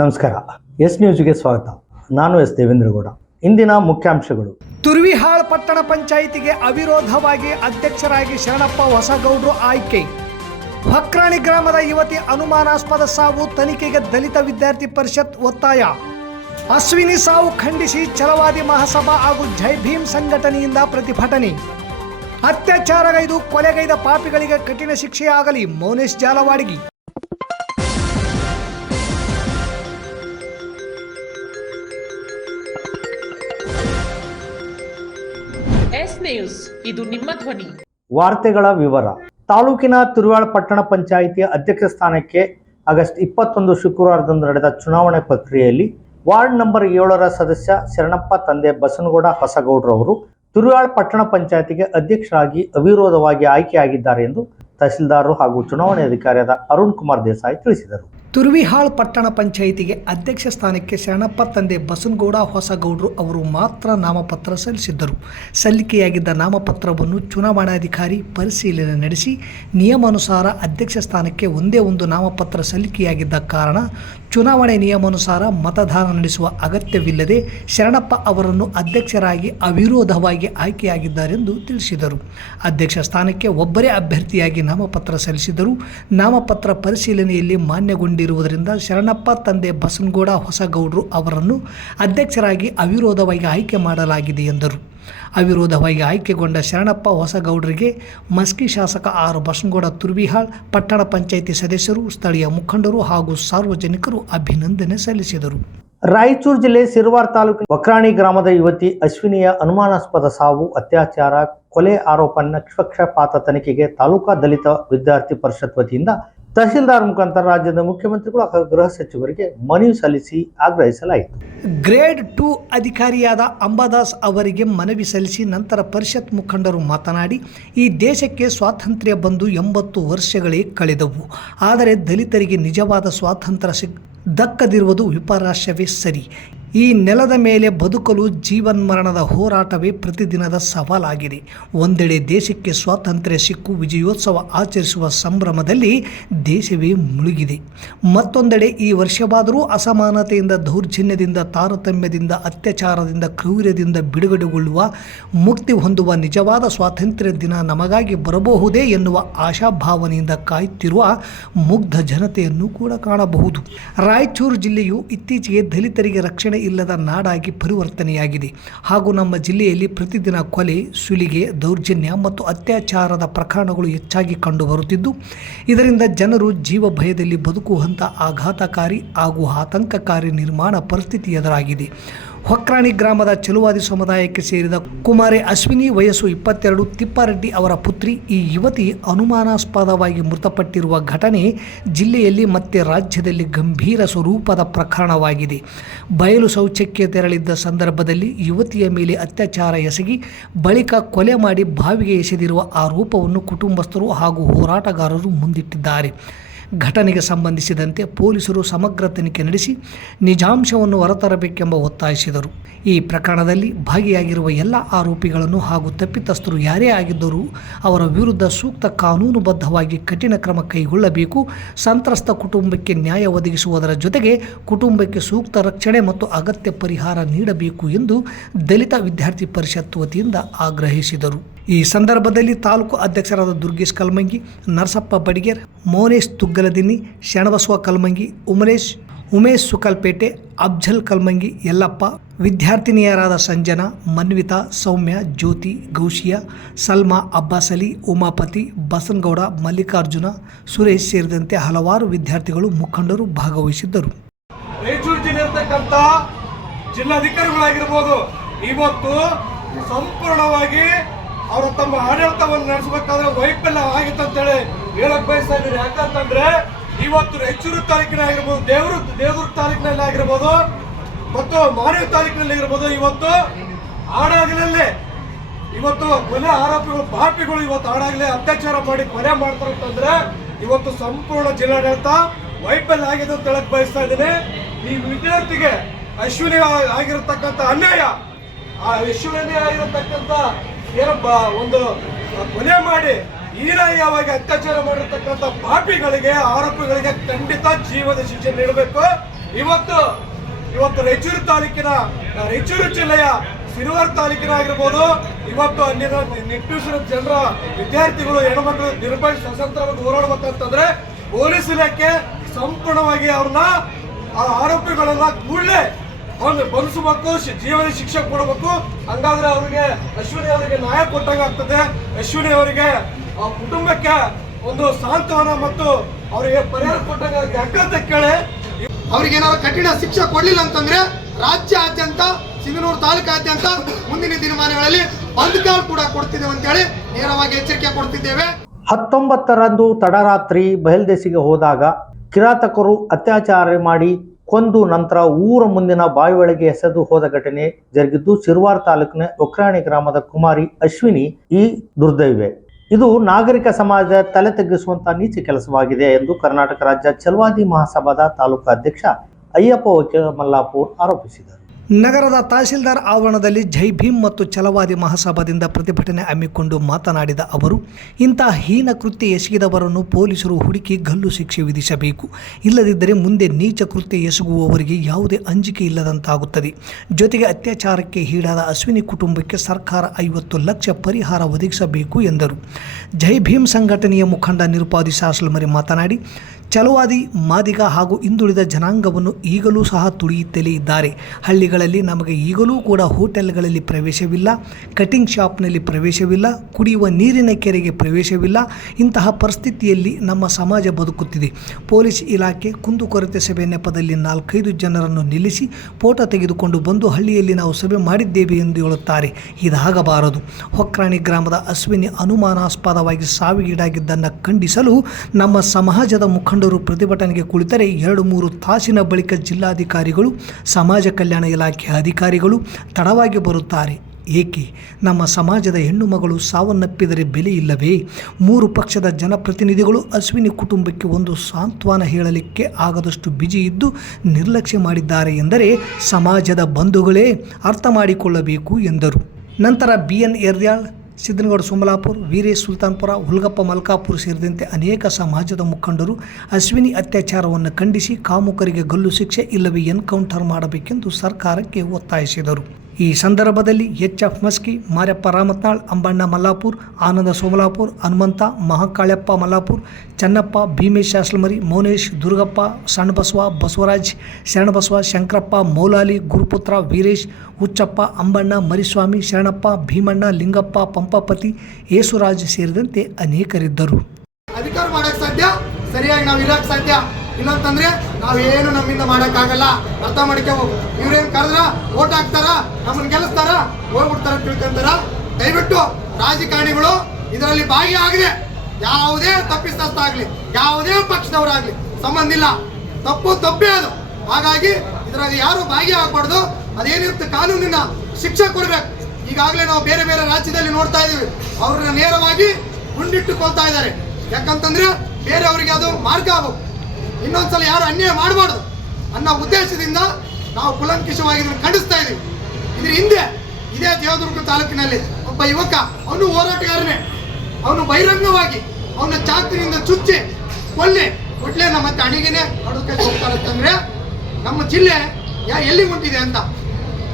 ನಮಸ್ಕಾರ. ಎಸ್ ನ್ಯೂಸ್ಗೆ ಸ್ವಾಗತ. ನಾನು ಎಸ್ ದೇವೇಂದ್ರಗೌಡ. ಇಂದಿನ ಮುಖ್ಯಾಂಶಗಳು. ತುರ್ವಿಹಾಳ್ ಪಟ್ಟಣ ಪಂಚಾಯಿತಿಗೆ ಅವಿರೋಧವಾಗಿ ಅಧ್ಯಕ್ಷರಾಗಿ ಶರಣಪ್ಪ ಹೊಸಗೌಡ್ರು ಆಯ್ಕೆ. ಹೊಕ್ರಾಣಿ ಗ್ರಾಮದ ಯುವತಿ ಅನುಮಾನಾಸ್ಪದ ಸಾವು ತನಿಖೆಗೆ ದಲಿತ ವಿದ್ಯಾರ್ಥಿ ಪರಿಷತ್ ಒತ್ತಾಯ. ಅಶ್ವಿನಿ ಸಾವು ಖಂಡಿಸಿ ಛಲವಾದಿ ಮಹಾಸಭಾ ಹಾಗೂ ಜೈ ಭೀಮ್ ಸಂಘಟನೆಯಿಂದ ಪ್ರತಿಭಟನೆ. ಅತ್ಯಾಚಾರಗೈದು ಕೊಲೆಗೈದ ಪಾಪಿಗಳಿಗೆ ಕಠಿಣ ಶಿಕ್ಷೆಯಾಗಲಿ ಮೌನೇಶ್ ಜಾಲವಾಡಗಿ. ಎಸ್ ನ್ಯೂಸ್, ಇದು ನಿಮ್ಮ ಧ್ವನಿ. ವಾರ್ತೆಗಳ ವಿವರ. ತಾಲೂಕಿನ ತುರ್ವಾಳ್ ಪಟ್ಟಣ ಪಂಚಾಯಿತಿಯ ಅಧ್ಯಕ್ಷ ಸ್ಥಾನಕ್ಕೆ ಆಗಸ್ಟ್ 21 ಶುಕ್ರವಾರದಂದು ನಡೆದ ಚುನಾವಣೆ ಪ್ರಕ್ರಿಯೆಯಲ್ಲಿ ವಾರ್ಡ್ ನಂಬರ್ 7ರ ಸದಸ್ಯ ಶರಣಪ್ಪ ತಂದೆ ಬಸನಗೌಡ ಹೊಸಗೌಡ್ರವರು ತುರ್ವಾಳ್ ಪಟ್ಟಣ ಪಂಚಾಯಿತಿಗೆ ಅಧ್ಯಕ್ಷರಾಗಿ ಅವಿರೋಧವಾಗಿ ಆಯ್ಕೆಯಾಗಿದ್ದಾರೆ ಎಂದು ತಹಸೀಲ್ದಾರರು ಹಾಗೂ ಚುನಾವಣೆ ಅಧಿಕಾರಿಯಾದ ಅರುಣ್ ಕುಮಾರ್ ದೇಸಾಯಿ ತಿಳಿಸಿದರು. ತುರ್ವಿಹಾಳ್ ಪಟ್ಟಣ ಪಂಚಾಯಿತಿಗೆ ಅಧ್ಯಕ್ಷ ಸ್ಥಾನಕ್ಕೆ ಶರಣಪ್ಪ ತಂದೆ ಬಸನಗೌಡ ಹೊಸಗೌಡ್ರು ಅವರು ಮಾತ್ರ ನಾಮಪತ್ರ ಸಲ್ಲಿಸಿದ್ದರು. ಸಲ್ಲಿಕೆಯಾಗಿದ್ದ ನಾಮಪತ್ರವನ್ನು ಚುನಾವಣಾಧಿಕಾರಿ ಪರಿಶೀಲನೆ ನಡೆಸಿ ನಿಯಮಾನುಸಾರ ಅಧ್ಯಕ್ಷ ಸ್ಥಾನಕ್ಕೆ ಒಂದೇ ಒಂದು ನಾಮಪತ್ರ ಸಲ್ಲಿಕೆಯಾಗಿದ್ದ ಕಾರಣ ಚುನಾವಣೆ ನಿಯಮಾನುಸಾರ ಮತದಾನ ನಡೆಸುವ ಅಗತ್ಯವಿಲ್ಲದೆ ಶರಣಪ್ಪ ಅವರನ್ನು ಅಧ್ಯಕ್ಷರಾಗಿ ಅವಿರೋಧವಾಗಿ ಆಯ್ಕೆಯಾಗಿದ್ದಾರೆಂದು ತಿಳಿಸಿದರು. ಅಧ್ಯಕ್ಷ ಸ್ಥಾನಕ್ಕೆ ಒಬ್ಬರೇ ಅಭ್ಯರ್ಥಿಯಾಗಿ ನಾಮಪತ್ರ ಸಲ್ಲಿಸಿದರು. ನಾಮಪತ್ರ ಪರಿಶೀಲನೆಯಲ್ಲಿ ಮಾನ್ಯಗೊಂಡಿರುವುದರಿಂದ ಶರಣಪ್ಪ ತಂದೆ ಬಸನಗೌಡ ಹೊಸಗೌಡ್ರು ಅವರನ್ನು ಅಧ್ಯಕ್ಷರಾಗಿ ಅವಿರೋಧವಾಗಿ ಆಯ್ಕೆ ಮಾಡಲಾಗಿದೆ ಎಂದರು. ಅವಿರೋಧವಾಗಿ ಆಯ್ಕೆಗೊಂಡ ಶರಣಪ್ಪ ಹೊಸಗೌಡರಿಗೆ ಮಸ್ಕಿ ಶಾಸಕ ಆರ್ ಬಸನಗೌಡ, ತುರ್ವಿಹಾಳ್ ಪಟ್ಟಣ ಪಂಚಾಯಿತಿ ಸದಸ್ಯರು, ಸ್ಥಳೀಯ ಮುಖಂಡರು ಹಾಗೂ ಸಾರ್ವಜನಿಕರು ಅಭಿನಂದನೆ ಸಲ್ಲಿಸಿದರು. ರಾಯಚೂರು ಜಿಲ್ಲೆ ಸಿರವಾರ ತಾಲೂಕಿನ ಹೊಕ್ರಾಣಿ ಗ್ರಾಮದ ಯುವತಿ ಅಶ್ವಿನಿಯ ಅನುಮಾನಾಸ್ಪದ ಸಾವು, ಅತ್ಯಾಚಾರ, ಕೊಲೆ ಆರೋಪ ನಿಷ್ಪಕ್ಷಪಾತ ತನಿಖೆಗೆ ತಾಲೂಕಾ ದಲಿತ ವಿದ್ಯಾರ್ಥಿ ಪರಿಷತ್ ವತಿಯಿಂದ ತಹಸೀಲ್ದಾರ್ ಮುಖಾಂತರ ರಾಜ್ಯದ ಮುಖ್ಯಮಂತ್ರಿಗಳು ಹಾಗೂ ಗೃಹ ಸಚಿವರಿಗೆ ಮನವಿ ಸಲ್ಲಿಸಿ ಆಗ್ರಹಿಸಲಾಯಿತು. ಗ್ರೇಡ್ 2 ಅಧಿಕಾರಿಯಾದ ಅಂಬಾದಾಸ್ ಅವರಿಗೆ ಮನವಿ ಸಲ್ಲಿಸಿ ನಂತರ ಪರಿಷತ್ ಮುಖಂಡರು ಮಾತನಾಡಿ, ಈ ದೇಶಕ್ಕೆ ಸ್ವಾತಂತ್ರ್ಯ ಬಂದು 80 ವರ್ಷಗಳೇ ಕಳೆದವು. ಆದರೆ ದಲಿತರಿಗೆ ನಿಜವಾದ ಸ್ವಾತಂತ್ರ್ಯ ದಕ್ಕದಿರುವುದು ವಿಪರ್ಯಾಸವೇ ಸರಿ. ಈ ನೆಲದ ಮೇಲೆ ಬದುಕಲು ಜೀವನ್ಮರಣದ ಹೋರಾಟವೇ ಪ್ರತಿದಿನದ ಸವಾಲಾಗಿದೆ. ಒಂದೆಡೆ ದೇಶಕ್ಕೆ ಸ್ವಾತಂತ್ರ್ಯ ಸಿಕ್ಕು ವಿಜಯೋತ್ಸವ ಆಚರಿಸುವ ಸಂಭ್ರಮದಲ್ಲಿ ದೇಶವೇ ಮುಳುಗಿದೆ. ಮತ್ತೊಂದೆಡೆ ಈ ವರ್ಷವಾದರೂ ಅಸಮಾನತೆಯಿಂದ, ದೌರ್ಜನ್ಯದಿಂದ, ತಾರತಮ್ಯದಿಂದ, ಅತ್ಯಾಚಾರದಿಂದ, ಕ್ರೌರ್ಯದಿಂದ ಬಿಡುಗಡೆಗೊಳ್ಳುವ, ಮುಕ್ತಿ ಹೊಂದುವ ನಿಜವಾದ ಸ್ವಾತಂತ್ರ್ಯ ದಿನ ನಮಗಾಗಿ ಬರಬಹುದೇ ಎನ್ನುವ ಆಶಾಭಾವನೆಯಿಂದ ಕಾಯುತ್ತಿರುವ ಮುಗ್ಧ ಜನತೆಯನ್ನು ಕೂಡ ಕಾಣಬಹುದು. ರಾಯಚೂರು ಜಿಲ್ಲೆಯು ಇತ್ತೀಚೆಗೆ ದಲಿತರಿಗೆ ರಕ್ಷಣೆ ಇಲ್ಲದ ನಾಡಾಗಿ ಪರಿವರ್ತನೆಯಾಗಿದೆ ಹಾಗೂ ನಮ್ಮ ಜಿಲ್ಲೆಯಲ್ಲಿ ಪ್ರತಿದಿನ ಕೊಲೆ, ಸುಲಿಗೆ, ದೌರ್ಜನ್ಯ ಮತ್ತು ಅತ್ಯಾಚಾರದ ಪ್ರಕರಣಗಳು ಹೆಚ್ಚಾಗಿ ಕಂಡುಬರುತ್ತಿದ್ದು, ಇದರಿಂದ ಜನರು ಜೀವ ಭಯದಲ್ಲಿ ಬದುಕುವಂಥ ಆಘಾತಕಾರಿ ಹಾಗೂ ಆತಂಕಕಾರಿ ನಿರ್ಮಾಣ ಪರಿಸ್ಥಿತಿ ಎದುರಾಗಿದೆ. ಹೊಕ್ರಾಣಿ ಗ್ರಾಮದ ಛಲವಾದಿ ಸಮುದಾಯಕ್ಕೆ ಸೇರಿದ ಕುಮಾರಿ ಅಶ್ವಿನಿ ವಯಸ್ಸು 22 ತಿಪ್ಪಾರೆಡ್ಡಿ ಅವರ ಪುತ್ರಿ ಈ ಯುವತಿ ಅನುಮಾನಾಸ್ಪದವಾಗಿ ಮೃತಪಟ್ಟಿರುವ ಘಟನೆ ಜಿಲ್ಲೆಯಲ್ಲಿ ಮತ್ತೆ ರಾಜ್ಯದಲ್ಲಿ ಗಂಭೀರ ಸ್ವರೂಪದ ಪ್ರಕರಣವಾಗಿದೆ. ಬಯಲು ಶೌಚಕ್ಕೆ ತೆರಳಿದ್ದ ಸಂದರ್ಭದಲ್ಲಿ ಯುವತಿಯ ಮೇಲೆ ಅತ್ಯಾಚಾರ ಎಸಗಿ ಬಳಿಕ ಕೊಲೆ ಮಾಡಿ ಬಾವಿಗೆ ಎಸೆದಿರುವ ಆರೋಪವನ್ನು ಕುಟುಂಬಸ್ಥರು ಹಾಗೂ ಹೋರಾಟಗಾರರು ಮುಂದಿಟ್ಟಿದ್ದಾರೆ. ಘಟನೆಗೆ ಸಂಬಂಧಿಸಿದಂತೆ ಪೊಲೀಸರು ಸಮಗ್ರ ತನಿಖೆ ನಡೆಸಿ ನಿಜಾಂಶವನ್ನು ಹೊರತರಬೇಕೆಂಬ ಒತ್ತಾಯಿಸಿದರು. ಈ ಪ್ರಕರಣದಲ್ಲಿ ಭಾಗಿಯಾಗಿರುವ ಎಲ್ಲ ಆರೋಪಿಗಳನ್ನು ಹಾಗೂ ತಪ್ಪಿತಸ್ಥರು ಯಾರೇ ಆಗಿದ್ದರೂ ಅವರ ವಿರುದ್ಧ ಸೂಕ್ತ ಕಾನೂನುಬದ್ಧವಾಗಿ ಕಠಿಣ ಕ್ರಮ ಕೈಗೊಳ್ಳಬೇಕು. ಸಂತ್ರಸ್ತ ಕುಟುಂಬಕ್ಕೆ ನ್ಯಾಯ ಒದಗಿಸುವುದರ ಜೊತೆಗೆ ಕುಟುಂಬಕ್ಕೆ ಸೂಕ್ತ ರಕ್ಷಣೆ ಮತ್ತು ಅಗತ್ಯ ಪರಿಹಾರ ನೀಡಬೇಕು ಎಂದು ದಲಿತ ವಿದ್ಯಾರ್ಥಿ ಪರಿಷತ್ ವತಿಯಿಂದ ಆಗ್ರಹಿಸಿದರು. ಈ ಸಂದರ್ಭದಲ್ಲಿ ತಾಲೂಕು ಅಧ್ಯಕ್ಷರಾದ ದುರ್ಗೇಶ್ ಕಲ್ಮಂಗಿ, ನರಸಪ್ಪ ಬಡಿಗೇರ್, ಮೌನೇಶ್ ತುಗ್ಗಲದಿನ್ನಿ, ಶರಣಬಸವ ಕಲ್ಮಂಗಿ, ಉಮೇಶ್ ಸುಕಲ್ಪೇಟೆ, ಅಫ್ಜಲ್ ಕಲ್ಮಂಗಿ, ಯಲ್ಲಪ್ಪ, ವಿದ್ಯಾರ್ಥಿನಿಯರಾದ ಸಂಜನಾ, ಮನ್ವಿತಾ, ಸೌಮ್ಯ, ಜ್ಯೋತಿ, ಗೌಶಿಯಾ, ಸಲ್ಮಾ, ಅಬ್ಬಾಸ್ ಅಲಿ, ಉಮಾಪತಿ, ಬಸನಗೌಡ, ಮಲ್ಲಿಕಾರ್ಜುನ, ಸುರೇಶ್ ಸೇರಿದಂತೆ ಹಲವಾರು ವಿದ್ಯಾರ್ಥಿಗಳು, ಮುಖಂಡರು ಭಾಗವಹಿಸಿದ್ದರು. ರಾಯಚೂರು ಜಿಲ್ಲೆಯಲ್ಲಿರ್ತಕ್ಕಂಥ ಜಿಲ್ಲಾಧಿಕಾರಿಗಳಾಗಿರ್ಬೋದು, ಇವತ್ತು ಸಂಪೂರ್ಣವಾಗಿ ಅವರು ತಮ್ಮ ಆಡಳಿತವನ್ನು ನಡೆಸಬೇಕಾದ್ರೆ ವೈಫಲ್ಯ ಆಗಿತ್ತು ಅಂತೇಳಿ ಹೇಳಕ್ ಬಯಸ್ತಾ ಇದ್ದಾರೆ. ಯಾಕಂತಂದ್ರೆ ಇವತ್ತು ರಾಯಚೂರು ತಾಲೂಕಿನಾಗಿರ್ಬೋದು, ದೇವದುರ್ಗ ತಾಲೂಕಿನಲ್ಲಿ ಆಗಿರ್ಬೋದು ಮತ್ತು ಮಾನವಿ ತಾಲೂಕಿನಲ್ಲಿ ಆಗಿರ್ಬೋದು, ಇವತ್ತು ಆಡಾಗಲೇ ಇವತ್ತು ಕೊಲೆ ಆರೋಪಿಗಳು, ಪಾಪಿಗಳು ಇವತ್ತು ಆಡಾಗಲೇ ಅತ್ಯಾಚಾರ ಮಾಡಿ ಕೊಲೆ ಮಾಡ್ತಾರಂತಂದ್ರೆ ಇವತ್ತು ಸಂಪೂರ್ಣ ಜಿಲ್ಲಾಡಳಿತ ವೈಫಲ್ಯ ಆಗಿದೆ ಅಂತ ಹೇಳಕ್ ಬಯಸ್ತಾ ಇದ್ದೀನಿ. ಈ ವಿದ್ಯಾರ್ಥಿಗೆ ಅಶ್ವಿನಿ ಆಗಿರತಕ್ಕಂಥ ಅನ್ಯಾಯ, ಆ ಅಶ್ವಿನಿ ಆಗಿರತಕ್ಕಂಥ ಏನಪ್ಪ ಒಂದು ಕೊಲೆ ಮಾಡಿ ಹೀನಾಯವಾಗಿ ಅತ್ಯಾಚಾರ ಮಾಡಿರ್ತಕ್ಕಂಥ ಪಾಪಿಗಳಿಗೆ, ಆರೋಪಿಗಳಿಗೆ ಖಂಡಿತ ಜೀವದ ಶಿಕ್ಷೆ ನೀಡಬೇಕು. ಇವತ್ತು ರಾಯಚೂರು ಜಿಲ್ಲೆಯ ಸಿರುವಾರ್ ತಾಲೂಕಿನಾಗಿರ್ಬೋದು, ಇವತ್ತು ಅಲ್ಲಿನ ನಿಟ್ಟೂರಿನ ಜನರ ವಿದ್ಯಾರ್ಥಿಗಳು ಹೆಣ್ಮಕ್ಳು ನಿರ್ಭಯ ಸ್ವತಂತ್ರವಾಗಿ ಹೋರಾಡಬೇಕಂತಂದ್ರೆ ಪೊಲೀಸ್ ಇಲಾಖೆ ಸಂಪೂರ್ಣವಾಗಿ ಅವ್ರನ್ನ ಆರೋಪಿಗಳನ್ನ ಕೂಡಲೇ ಬಂಧಿಸಬೇಕು, ಜೀವನ ಶಿಕ್ಷೆ ಕೊಡಬೇಕು. ಹಂಗಾದ್ರೆ ಅಶ್ವಿನಿ ಅವರಿಗೆ ನ್ಯಾಯ ಕೊಟ್ಟಂಗ ಆಗ್ತದೆ. ಅಶ್ವಿನಿ ಅವರಿಗೆ ಕುಟುಂಬಕ್ಕೆ ಒಂದು ಸಾಂತ್ವನ ಮತ್ತು ಅವರಿಗೆ ಪರಿಹಾರ ಕೊಟ್ಟಂಗ. ಯಾಕಂತ ಕೇಳಿ ಅವ್ರಿಗೆ ಏನಾದ್ರು ಕಠಿಣ ಶಿಕ್ಷೆ ಕೊಡ್ಲಿಲ್ಲ ಅಂತಂದ್ರೆ ರಾಜ್ಯಾದ್ಯಂತ ಸಿಂಧನೂರು ತಾಲೂಕಾದ್ಯಂತ ಮುಂದಿನ ದಿನಮಾನಗಳಲ್ಲಿ ಬಂದ್ಕಾಲ್ ಕೂಡ ಕೊಡ್ತಿದ್ದೇವೆ ಅಂತೇಳಿ ನೇರವಾಗಿ ಎಚ್ಚರಿಕೆ ಕೊಡ್ತಿದ್ದೇವೆ. 19ರಂದು ತಡರಾತ್ರಿ ಬಯಲ್ದೇಸಿಗೆ ಹೋದಾಗ ಕಿರಾತಕರು ಅತ್ಯಾಚಾರ ಮಾಡಿ ಕೊಂದು ನಂತರ ಊರ ಮುಂದಿನ ಬಾವಿ ಒಳಗೆ ಎಸೆದು ಹೋದ ಘಟನೆ ಜರುಗಿದ್ದು ಸಿರುವಾರ್ ತಾಲೂಕಿನ ಒಕ್ರಾಣಿ ಗ್ರಾಮದ ಕುಮಾರಿ ಅಶ್ವಿನಿ ಈ ದುರ್ದೈವೆ. ಇದು ನಾಗರಿಕ ಸಮಾಜ ತಲೆ ತಗ್ಗಿಸುವಂತಹ ನೀಚ ಕೆಲಸವಾಗಿದೆ ಎಂದು ಕರ್ನಾಟಕ ರಾಜ್ಯ ಛಲವಾದಿ ಮಹಾಸಭಾದ ತಾಲೂಕು ಅಧ್ಯಕ್ಷ ಅಯ್ಯಪ್ಪ ವಕೀಲ ಮಲ್ಲಾಪುರ್ ಆರೋಪಿಸಿದರು. ನಗರದ ತಹಸೀಲ್ದಾರ್ ಆವರಣದಲ್ಲಿ ಜೈ ಭೀಮ್ ಮತ್ತು ಛಲವಾದಿ ಮಹಾಸಭಾದಿಂದ ಪ್ರತಿಭಟನೆ ಹಮ್ಮಿಕೊಂಡು ಮಾತನಾಡಿದ ಅವರು, ಇಂತಹ ಹೀನ ಕೃತ್ಯ ಎಸಗಿದವರನ್ನು ಪೊಲೀಸರು ಹುಡುಕಿ ಗಲ್ಲು ಶಿಕ್ಷೆ ವಿಧಿಸಬೇಕು. ಇಲ್ಲದಿದ್ದರೆ ಮುಂದೆ ನೀಚ ಕೃತ್ಯ ಎಸಗುವವರಿಗೆ ಯಾವುದೇ ಅಂಜಿಕೆ ಇಲ್ಲದಂತಾಗುತ್ತದೆ. ಜೊತೆಗೆ ಅತ್ಯಾಚಾರಕ್ಕೆ ಈಡಾದ ಅಶ್ವಿನಿ ಕುಟುಂಬಕ್ಕೆ ಸರ್ಕಾರ 50 ಲಕ್ಷ ಪರಿಹಾರ ಒದಗಿಸಬೇಕು ಎಂದರು. ಜೈ ಭೀಮ್ ಸಂಘಟನೆಯ ಮುಖಂಡ ನಿರುಪಾದಿ ಸಾಸಲಮರಿ ಮಾತನಾಡಿ, ಛಲವಾದಿ ಮಾದಿಗ ಹಾಗೂ ಹಿಂದುಳಿದ ಜನಾಂಗವನ್ನು ಈಗಲೂ ಸಹ ತುಳಿಯುತ್ತಲೇ ಇದ್ದಾರೆ. ಹಳ್ಳಿಗಳಲ್ಲಿ ನಮಗೆ ಈಗಲೂ ಕೂಡ ಹೋಟೆಲ್ಗಳಲ್ಲಿ ಪ್ರವೇಶವಿಲ್ಲ, ಕಟಿಂಗ್ ಶಾಪ್ನಲ್ಲಿ ಪ್ರವೇಶವಿಲ್ಲ, ಕುಡಿಯುವ ನೀರಿನ ಕೆರೆಗೆ ಪ್ರವೇಶವಿಲ್ಲ. ಇಂತಹ ಪರಿಸ್ಥಿತಿಯಲ್ಲಿ ನಮ್ಮ ಸಮಾಜ ಬದುಕುತ್ತಿದೆ. ಪೊಲೀಸ್ ಇಲಾಖೆ ಕುಂದುಕೊರತೆ ಸಭೆ ನೆಪದಲ್ಲಿ 4-5 ಜನರನ್ನು ನಿಲ್ಲಿಸಿ ಫೋಟೋ ತೆಗೆದುಕೊಂಡು ಬಂದು ಹಳ್ಳಿಯಲ್ಲಿ ನಾವು ಸಭೆ ಮಾಡಿದ್ದೇವೆ ಎಂದು ಹೇಳುತ್ತಾರೆ. ಇದಾಗಬಾರದು. ಹೊಕ್ರಾಣಿ ಗ್ರಾಮದ ಅಶ್ವಿನಿ ಅನುಮಾನಾಸ್ಪದವಾಗಿ ಸಾವಿಗೀಡಾಗಿದ್ದನ್ನು ಖಂಡಿಸಲು ನಮ್ಮ ಸಮಾಜದ ಮುಖಂಡರು ಪ್ರತಿಭಟನೆಗೆ ಕುಳಿತರೆ 2-3 ತಾಸಿನ ಬಳಿಕ ಜಿಲ್ಲಾಧಿಕಾರಿಗಳು, ಸಮಾಜ ಕಲ್ಯಾಣ ಇಲಾಖೆ ಅಧಿಕಾರಿಗಳು ತಡವಾಗಿ ಬರುತ್ತಾರೆ. ಏಕೆ? ನಮ್ಮ ಸಮಾಜದ ಹೆಣ್ಣು ಮಗಳು ಸಾವನ್ನಪ್ಪಿದರೆ ಬೆಲೆ ಇಲ್ಲವೇ? 3 ಪಕ್ಷದ ಜನಪ್ರತಿನಿಧಿಗಳು ಅಶ್ವಿನಿ ಕುಟುಂಬಕ್ಕೆ ಒಂದು ಸಾಂತ್ವನ ಹೇಳಲಿಕ್ಕೆ ಆಗದಷ್ಟು ಬಿಜಿ ಇದ್ದು ನಿರ್ಲಕ್ಷ್ಯ ಮಾಡಿದ್ದಾರೆ ಎಂದರೆ ಸಮಾಜದ ಬಂಧುಗಳೇ ಅರ್ಥ ಮಾಡಿಕೊಳ್ಳಬೇಕು ಎಂದರು. ನಂತರ BN ಏರ್ಯಾಳ್, ಸಿದ್ದನಗೌಡ ಸೋಮಲಾಪುರ್, ವೀರೇಶ್ ಸುಲ್ತಾನ್ಪುರ, ಹುಲ್ಗಪ್ಪ ಮಲ್ಕಾಪುರ ಸೇರಿದಂತೆ ಅನೇಕ ಸಮಾಜದ ಮುಖಂಡರು ಅಶ್ವಿನಿ ಅತ್ಯಾಚಾರವನ್ನು ಖಂಡಿಸಿ ಕಾಮುಕರಿಗೆ ಗಲ್ಲು ಶಿಕ್ಷೆ ಇಲ್ಲವೇ ಎನ್ಕೌಂಟರ್ ಮಾಡಬೇಕೆಂದು ಸರ್ಕಾರಕ್ಕೆ ಒತ್ತಾಯಿಸಿದರು. ಈ ಸಂದರ್ಭದಲ್ಲಿ HF ಮಸ್ಕಿ, ಮಾರ್ಯಪ್ಪ ರಾಮತ್ನಾಳ್, ಅಂಬಣ್ಣ ಮಲ್ಲಾಪುರ್, ಆನಂದ ಸೋಮಲಾಪುರ್, ಹನುಮಂತ, ಮಹಾಕಾಳ್ಯಪ್ಪ ಮಲ್ಲಾಪುರ್, ಚನ್ನಪ್ಪ, ಭೀಮೇಶ್ ಶಾಸ್ಲಮರಿ, ಮೌನೇಶ್, ದುರ್ಗಪ್ಪ, ಸಣ್ಣಬಸವ, ಬಸವರಾಜ್, ಶರಣಬಸವ, ಶಂಕರಪ್ಪ, ಮೌಲಾಲಿ, ಗುರುಪುತ್ರ, ವೀರೇಶ್, ಹುಚ್ಚಪ್ಪ, ಅಂಬಣ್ಣ, ಮರಿಸ್ವಾಮಿ, ಶರಣಪ್ಪ, ಭೀಮಣ್ಣ, ಲಿಂಗಪ್ಪ, ಪಂಪಪತಿ, ಯೇಸುರಾಜ್ ಸೇರಿದಂತೆ ಅನೇಕರಿದ್ದರು. ಅಧಿಕಾರ ಮಾಡಕ್ ಸಾಧ್ಯ, ಸರಿಯಾಗಿ ನಾವು ಇರಕ್ ಸಾಧ್ಯ. ಇಲ್ಲಂತಂದ್ರೆ ನಾವೇನು ನಮ್ಮಿಂದ ಮಾಡಕ್ಕಾಗಲ್ಲ. ಅರ್ಥ ಮಾಡ್ಕೋಬೇಕು. ಇವ್ರೇನ್ ಕರೆದ್ರ ಓಟ್ ಹಾಕ್ತಾರ, ನಮ್ಮನ್ನ ಗೆಲ್ಲಿಸ್ತಾರ, ಹೋಗ್ಬಿಡ್ತಾರ ತಿಳ್ಕೊಂತಾರ. ದಯವಿಟ್ಟು ರಾಜಕಾರಣಿಗಳು ಇದರಲ್ಲಿ ಭಾಗಿಯಾಗಿದೆ. ಯಾವುದೇ ತಪ್ಪಿತಸ್ಥ ಆಗ್ಲಿ, ಯಾವುದೇ ಪಕ್ಷದವರಾಗ್ಲಿ ಸಂಬಂಧ ಇಲ್ಲ. ತಪ್ಪು ತಪ್ಪೇ ಅದು. ಹಾಗಾಗಿ ಇದ್ರಾಗ ಯಾರು ಭಾಗಿಯಾಗಬಾರ್ದು. ಅದೇನಿರುತ್ತೆ ಕಾನೂನಿನ ಶಿಕ್ಷೆ ಕೊಡ್ಬೇಕು. ಈಗಾಗಲೇ ನಾವು ಬೇರೆ ಬೇರೆ ರಾಜ್ಯದಲ್ಲಿ ನೋಡ್ತಾ ಇದೀವಿ. ಅವ್ರನ್ನ ನೇರವಾಗಿ ಗುಂಡಿಟ್ಟುಕೊಳ್ತಾ ಇದ್ದಾರೆ. ಯಾಕಂತಂದ್ರೆ ಬೇರೆಯವರಿಗೆ ಅದು ಮಾರ್ಗ ಆಗಬೇಕು. ಇನ್ನೊಂದ್ಸಲ ಯಾರು ಅನ್ಯಾಯ ಮಾಡಬಾರ್ದು ಅನ್ನೋ ಉದ್ದೇಶದಿಂದ ನಾವು ಕುಲಂಕಿಷವಾಗಿ ಇದನ್ನು ಖಂಡಿಸ್ತಾ ಇದ್ದೀವಿ. ಇದ್ರ ಹಿಂದೆ ಇದೇ ದೇವದುರ್ಗ ತಾಲೂಕಿನಲ್ಲಿ ಒಬ್ಬ ಯುವಕ, ಅವನು ಹೋರಾಟಗಾರನೇ, ಅವನು ಬಹಿರಂಗವಾಗಿ ಅವನ ಚಾಕುವಿನಿಂದ ಚುಚ್ಚಿ ಕೊಡ್ಲೆ ನಮ್ಮ ಅಣಿಗೆನೆ ಹೊಡೆದಕ್ಕೆ ಹೋಗ್ತಾರಂತಂದ್ರೆ ನಮ್ಮ ಜಿಲ್ಲೆ ಎಲ್ಲಿ ಮುಟ್ಟಿದೆ ಅಂತ.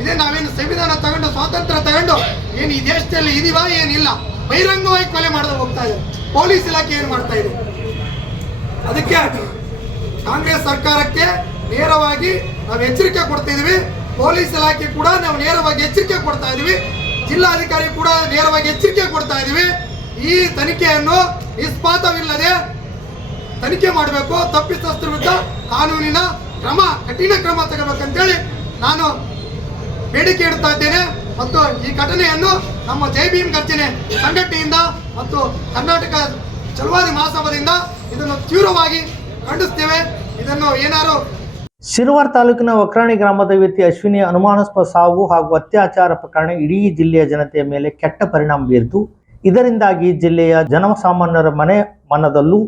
ಇದೇ ನಾವೇನು ಸಂವಿಧಾನ ತಗೊಂಡು ಸ್ವಾತಂತ್ರ್ಯ ತಗೊಂಡು ಏನು ಈ ದೇಶದಲ್ಲಿ ಇದೀವಾ ಏನಿಲ್ಲ, ಬಹಿರಂಗವಾಗಿ ಕೊಲೆ ಮಾಡದೆ ಹೋಗ್ತಾ ಇದೆ. ಪೊಲೀಸ್ ಇಲಾಖೆ ಏನು ಮಾಡ್ತಾ ಇದೆ? ಅದಕ್ಕೆ ಕಾಂಗ್ರೆಸ್ ಸರ್ಕಾರಕ್ಕೆ ನೇರವಾಗಿ ನಾವು ಎಚ್ಚರಿಕೆ ಕೊಡ್ತಾ ಇದೀವಿ. ಪೊಲೀಸ್ ಇಲಾಖೆ ಕೂಡ ನಾವು ನೇರವಾಗಿ ಎಚ್ಚರಿಕೆ ಕೊಡ್ತಾ ಇದೀವಿ. ಜಿಲ್ಲಾಧಿಕಾರಿ ಕೂಡ ನೇರವಾಗಿ ಎಚ್ಚರಿಕೆ ಕೊಡ್ತಾ ಇದೀವಿ. ಈ ತನಿಖೆಯನ್ನು ನಿಷ್ಪಾತವಿಲ್ಲದೆ ತನಿಖೆ ಮಾಡಬೇಕು. ತಪ್ಪಿತಸ್ಥರ ವಿರುದ್ಧ ಕಾನೂನಿನ ಕ್ರಮ, ಕಠಿಣ ಕ್ರಮ ತಗೋಬೇಕಂತೇಳಿ ನಾನು ಬೇಡಿಕೆ ಇಡ್ತಾ ಇದ್ದೇನೆ. ಮತ್ತು ಈ ಘಟನೆಯನ್ನು ನಮ್ಮ ಜೈ ಭೀಮ್ ಗರ್ಜನೆ ಸಂಘಟನೆಯಿಂದ ಮತ್ತು ಕರ್ನಾಟಕ ಛಲವಾದಿ ಮಹಾಸಭಾದಿಂದ ಇದನ್ನು ತೀವ್ರವಾಗಿ ಖಂಡಿಸ್ತೇವೆ. ಇದನ್ನು ಏನಾರು ಸಿರುವಾರ್ ತಾಲೂಕಿನ ಒಕ್ರಾಣಿ ಗ್ರಾಮದ ವ್ಯಕ್ತಿ ಅಶ್ವಿನಿ ಅನುಮಾನಾಸ್ಪದ ಸಾವು ಹಾಗೂ ಅತ್ಯಾಚಾರ ಪ್ರಕರಣ ಇಡೀ ಜಿಲ್ಲೆಯ ಜನತೆಯ ಮೇಲೆ ಕೆಟ್ಟ ಪರಿಣಾಮ ಬೀರಿದ್ದು, ಇದರಿಂದಾಗಿ ಜಿಲ್ಲೆಯ ಜನಸಾಮಾನ್ಯರ ಮನದಲ್ಲೂ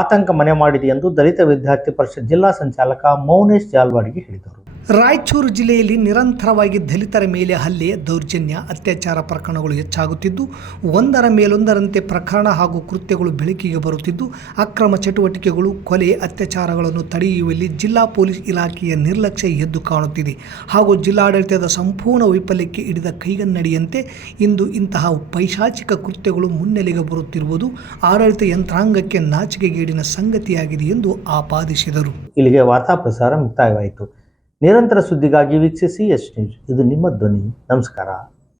ಆತಂಕ ಮನೆ ಮಾಡಿದೆ ಎಂದು ದಲಿತ ವಿದ್ಯಾರ್ಥಿ ಪರಿಷತ್ ಜಿಲ್ಲಾ ಸಂಚಾಲಕ ಮೌನೇಶ್ ಜಾಲ್ವಾಡಿಗೆ ಹೇಳಿದರು. ರಾಯಚೂರು ಜಿಲ್ಲೆಯಲ್ಲಿ ನಿರಂತರವಾಗಿ ದಲಿತರ ಮೇಲೆ ಹಲ್ಲೆ, ದೌರ್ಜನ್ಯ, ಅತ್ಯಾಚಾರ ಪ್ರಕರಣಗಳು ಹೆಚ್ಚಾಗುತ್ತಿದ್ದು, ಒಂದರ ಮೇಲೊಂದರಂತೆ ಪ್ರಕರಣ ಹಾಗೂ ಕೃತ್ಯಗಳು ಬೆಳಕಿಗೆ ಬರುತ್ತಿದ್ದು, ಅಕ್ರಮ ಚಟುವಟಿಕೆಗಳು, ಕೊಲೆ, ಅತ್ಯಾಚಾರಗಳನ್ನು ತಡೆಯುವಲ್ಲಿ ಜಿಲ್ಲಾ ಪೊಲೀಸ್ ಇಲಾಖೆಯ ನಿರ್ಲಕ್ಷ್ಯ ಎದ್ದು ಕಾಣುತ್ತಿದೆ ಹಾಗೂ ಜಿಲ್ಲಾಡಳಿತದ ಸಂಪೂರ್ಣ ವೈಫಲ್ಯಕ್ಕೆ ಹಿಡಿದ ಕೈಗನ್ನಡಿಯಂತೆ ಇಂದು ಇಂತಹ ಪೈಶಾಚಿಕ ಕೃತ್ಯಗಳು ಮುನ್ನೆಲೆಗೆ ಬರುತ್ತಿರುವುದು ಆಡಳಿತ ಯಂತ್ರಾಂಗಕ್ಕೆ ನಾಚಿಕೆಗೇಡಿನ ಸಂಗತಿಯಾಗಿದೆ ಎಂದು ಆಪಾದಿಸಿದರು. ಇಲ್ಲಿಗೆ ವಾರ್ತಾ ಪ್ರಸಾರ ಮುಕ್ತಾಯವಾಯಿತು. ನಿರಂತರ ಸುದ್ದಿಗಾಗಿ ವೀಕ್ಷಿಸಿ ಎಸ್ ನ್ಯೂಸ್. ಇದು ನಿಮ್ಮ ಧ್ವನಿ. ನಮಸ್ಕಾರ.